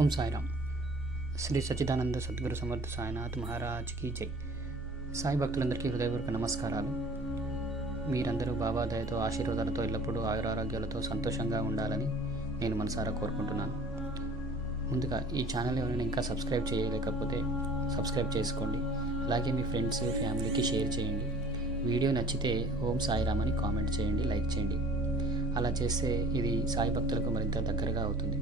ఓం సాయిరామ్. శ్రీ సచ్చిదానంద సద్గురు సమర్థ సాయినాథ్ మహారాజ్కి జై. సాయి భక్తులందరికీ హృదయపూర్వక నమస్కారాలు. మీరందరూ బాబా దయతో ఆశీర్వాదాలతో ఎల్లప్పుడూ ఆయురారోగ్యాలతో సంతోషంగా ఉండాలని నేను మనసారా కోరుకుంటున్నాను. ముందుగా ఈ ఛానల్ ఎవరైనా ఇంకా సబ్స్క్రైబ్ చేయలేకపోతే సబ్స్క్రైబ్ చేసుకోండి. అలాగే మీ ఫ్రెండ్స్ ఫ్యామిలీకి షేర్ చేయండి. వీడియో నచ్చితే ఓం సాయిరామ్ అని కామెంట్ చేయండి లైక్ చేయండి. అలా చేస్తే ఇది సాయి భక్తులకు మరింత దగ్గరగా అవుతుంది.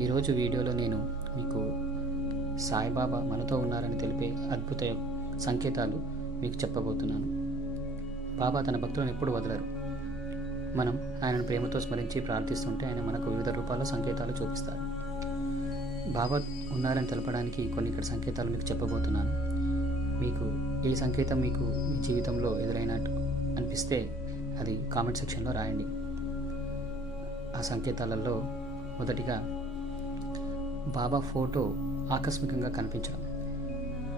ఈరోజు వీడియోలో నేను మీకు సాయిబాబా మనతో ఉన్నారని తెలిపే అద్భుత సంకేతాలు మీకు చెప్పబోతున్నాను. బాబా తన భక్తులను ఎప్పుడు వదలరు? మనం ఆయనను ప్రేమతో స్మరించి ప్రార్థిస్తుంటే ఆయన మనకు వివిధ రూపాల్లో సంకేతాలు చూపిస్తారు. బాబా ఉన్నారని తెలపడానికి కొన్ని ఇక్కడ సంకేతాలు మీకు చెప్పబోతున్నాను. మీకు ఏ సంకేతం మీకు మీ జీవితంలో ఎదురైనట్టు అనిపిస్తే అది కామెంట్ సెక్షన్లో రాయండి. ఆ సంకేతాలలో మొదటిగా బాబా ఫోటో ఆకస్మికంగా కనిపించడం.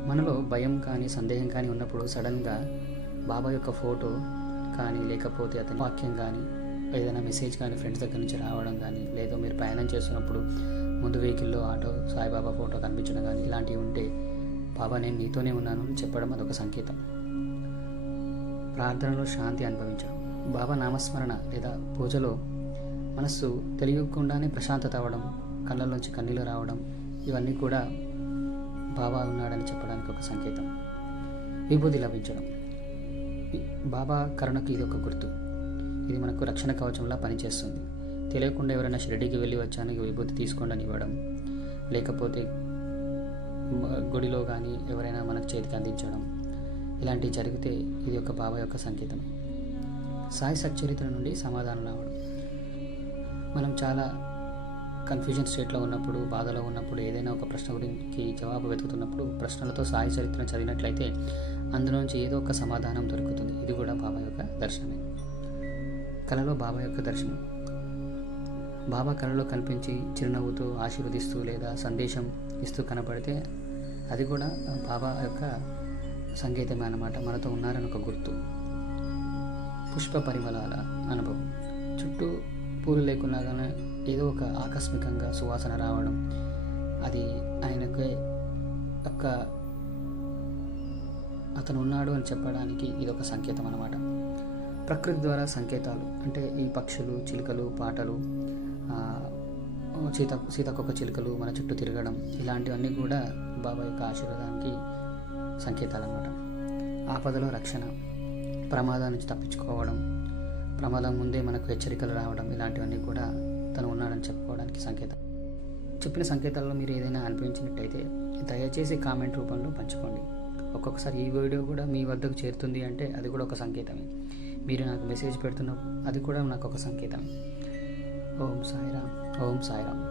మనలో భయం కానీ సందేహం కానీ ఉన్నప్పుడు సడన్గా బాబా యొక్క ఫోటో కానీ లేకపోతే అతని వాక్యం కానీ ఏదైనా మెసేజ్ కానీ ఫ్రెండ్స్ దగ్గర నుంచి రావడం కానీ లేదా మీరు ప్రయాణం చేస్తున్నప్పుడు ముందు వెహికల్లో ఆటో సాయిబాబా ఫోటో కనిపించడం కానీ ఇలాంటివి ఉంటే బాబా నేను నీతోనే ఉన్నాను అని చెప్పడం అదొక సంకేతం. ప్రార్థనలో శాంతి అనుభవించడం. బాబా నామస్మరణ లేదా పూజలో మనస్సు తెలియకుండానే ప్రశాంతత అవ్వడం కళ్ళల్లోంచి కన్నీళ్ళు రావడం ఇవన్నీ కూడా బాబా ఉన్నాడని చెప్పడానికి ఒక సంకేతం. విభూతి లభించడం. బాబా కరుణకు ఇది ఒక గుర్తు. ఇది మనకు రక్షణ కవచంలా పనిచేస్తుంది. తెలియకుండా ఎవరైనా షిరిడీకి వెళ్ళి వచ్చానికి విభూతి తీసుకోండి అని ఇవ్వడం లేకపోతే గుడిలో కానీ ఎవరైనా మనకు చేతికి అందించడం ఇలాంటివి జరిగితే ఇది ఒక బాబా యొక్క సంకేతం. సాయి సచ్చరిత్ర నుండి సమాధానం రావడం. మనం చాలా కన్ఫ్యూజన్ స్టేట్లో ఉన్నప్పుడు బాధలో ఉన్నప్పుడు ఏదైనా ఒక ప్రశ్న గురించి జవాబు వెతుకుతున్నప్పుడు ప్రశ్నలతో సాయి చరిత్రను చదివినట్లయితే అందులోంచి ఏదో ఒక సమాధానం దొరుకుతుంది. ఇది కూడా బాబా యొక్క దర్శనమే. కళలో బాబా యొక్క దర్శనం. బాబా కళలో కనిపించి చిరునవ్వుతూ ఆశీర్వదిస్తూ లేదా సందేశం ఇస్తూ కనపడితే అది కూడా బాబా యొక్క సంకేతమే అన్నమాట. మనతో ఉన్నారని ఒక గుర్తు. పుష్ప పరిమళాల అనుభవం. చుట్టూ పూలు లేకున్నా కానీ ఏదో ఒక ఆకస్మికంగా సువాసన రావడం అది ఆయనకు ఒక అతను ఉన్నాడు అని చెప్పడానికి ఇది ఒక సంకేతం అనమాట ప్రకృతి ద్వారా సంకేతాలు అంటే ఈ పక్షులు చిలుకలు పాటలు సీత సీతకొక చిలుకలు మన చుట్టూ తిరగడం ఇలాంటివన్నీ కూడా బాబా యొక్క ఆశీర్వాదానికి సంకేతాలు అనమాట ఆపదలో రక్షణ ప్రమాదం నుంచి తప్పించుకోవడం ప్రమాదం ముందే మనకు హెచ్చరికలు రావడం ఇలాంటివన్నీ కూడా తను ఉన్నాడని చెప్పుకోవడానికి సంకేతం. చెప్పిన సంకేతాల్లో మీరు ఏదైనా అనిపించినట్టయితే దయచేసి కామెంట్ రూపంలో పంచుకోండి. ఒక్కొక్కసారి ఈ వీడియో కూడా మీ వద్దకు చేరుతుంది అంటే అది కూడా ఒక సంకేతమే. మీరు నాకు మెసేజ్ పెడుతున్న అది కూడా నాకు ఒక సంకేతం ఓం సాయిరామ్. ఓం సాయిరామ్.